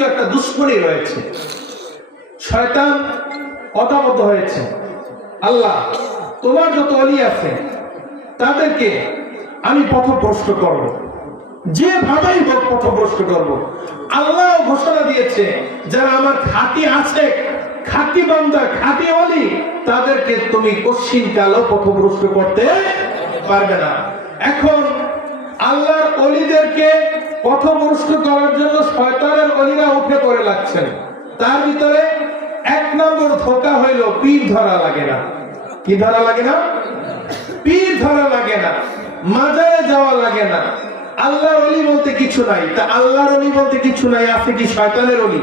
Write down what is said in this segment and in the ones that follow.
কিন্তু একটা দুশ্মনী রয়েছে। শয়তান কথাবদ্ধ হয়েছে। আল্লাহ, তোমার যত অলি আছে, তাদেরকে আমি পথভ্রষ্ট করব। যেভাবেই হোক পথভ্রষ্ট করব। আল্লাহ ঘোষণা দিয়েছে, যারা আমার খাতি আছে খাতি বান্দা খাতি অলি, তাদেরকে তুমি কশ্চিন কালো পথভ্রষ্ট করতে পারবে না। এখন আল্লাহর অলিদেরকে পথভ্রষ্ট করার জন্য শয়তানের অলিরা উঠে পড়ে লাগছেন তার ভিতরে এক নম্বর ধোকা হইল, পীর ধরা লাগে না। কি ধরা লাগে না? পীর ধরা লাগে না। মাজারে যাওয়া লাগে না। আল্লাহর অলি বলতে কিছু নাই। তা আল্লাহর অলি বলতে কিছু নাই আছে কি শয়তানের অলি?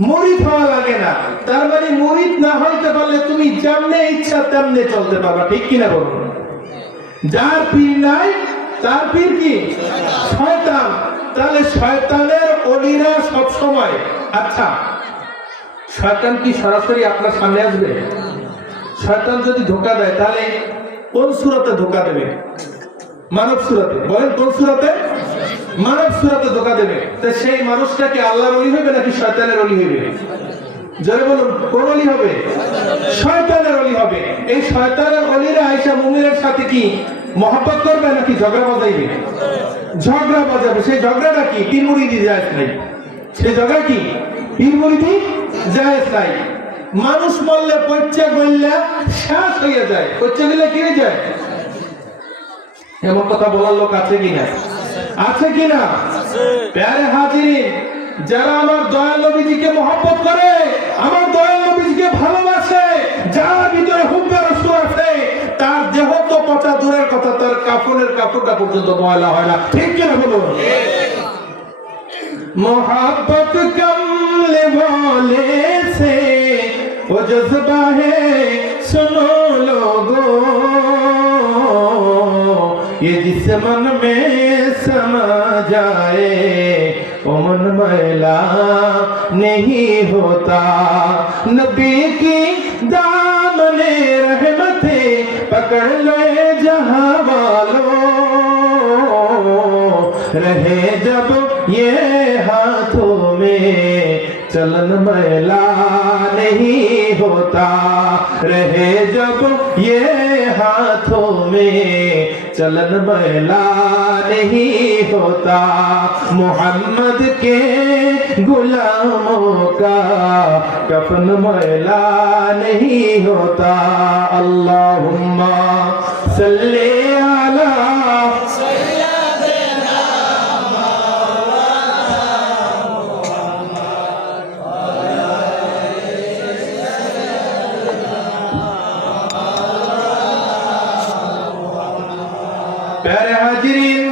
মরিদ হওয়া লাগে না। তার মানে মরিদ না হইতে পারলে তুমি যেমনে ইচ্ছা তেমনে চলতে পারবা। ঠিক কিনা বলুন? যার পীর নাই তার পীর কি? শয়তান। তাহলে শয়তানের অলিরা সব সময় আচ্ছা শয়তান কি সরাসরি আপনার সামনে আসবে? শয়তান যদি ধোকা দেয়, তাহলে কোন সুরতে ধোকা দেবে? মানব সুরতে। বলেন, কোন সুরতে? মানব সুরতে ধোকা দেবে। তা সেই মানুষটাকে আল্লাহর অলি হবে নাকি শয়তানের অলি হবে? জোরে বলুন, কোন অলি হবে? শয়তানের অলি হবে। এই শয়তানের অলিরা আয়সা মুমিনের সাথে কি মহব্বত করবে নাকি ঝগড়া বাজাইবে? ঝগড়া বাজাবে। সেই ঝগড়াটা কি? পীর মুরিদি যায় নাই। সেই ঝগড়া কি? পীর মুরিদি যায় নাই। মানুষ মরলে পচ্চা গইলে শেষ হয়ে যায়। পচ্চা গেলে কিনে যায়? এমন কথা বলার লোক আছে কিনা? আছে কিনা? প্যারে হাজিরিন যারা আমার দয়াল নবীজিকে মহব্বত করে আমার দয়াল কথা তার কাপড়ের কাপড়টা পর্যন্ত ময়লা হয় না ঠিক কিনা বলুন मोहब्बत कमले वाले से वो जज्बा है सुनो लोगो ये जिस मन में समा जाए वो मन मैला नहीं होता नबी की दामने रहमते पकड़ लो रहे जब ये हाथों में चलन मैला नहीं होता। रहे जब ये हाथों में चलन मैला नहीं होता। मोहम्मद के गुलामों का कफन मैला नहीं होता। अल्लाहुम्मा सल्ले প্যারে হাজিরিন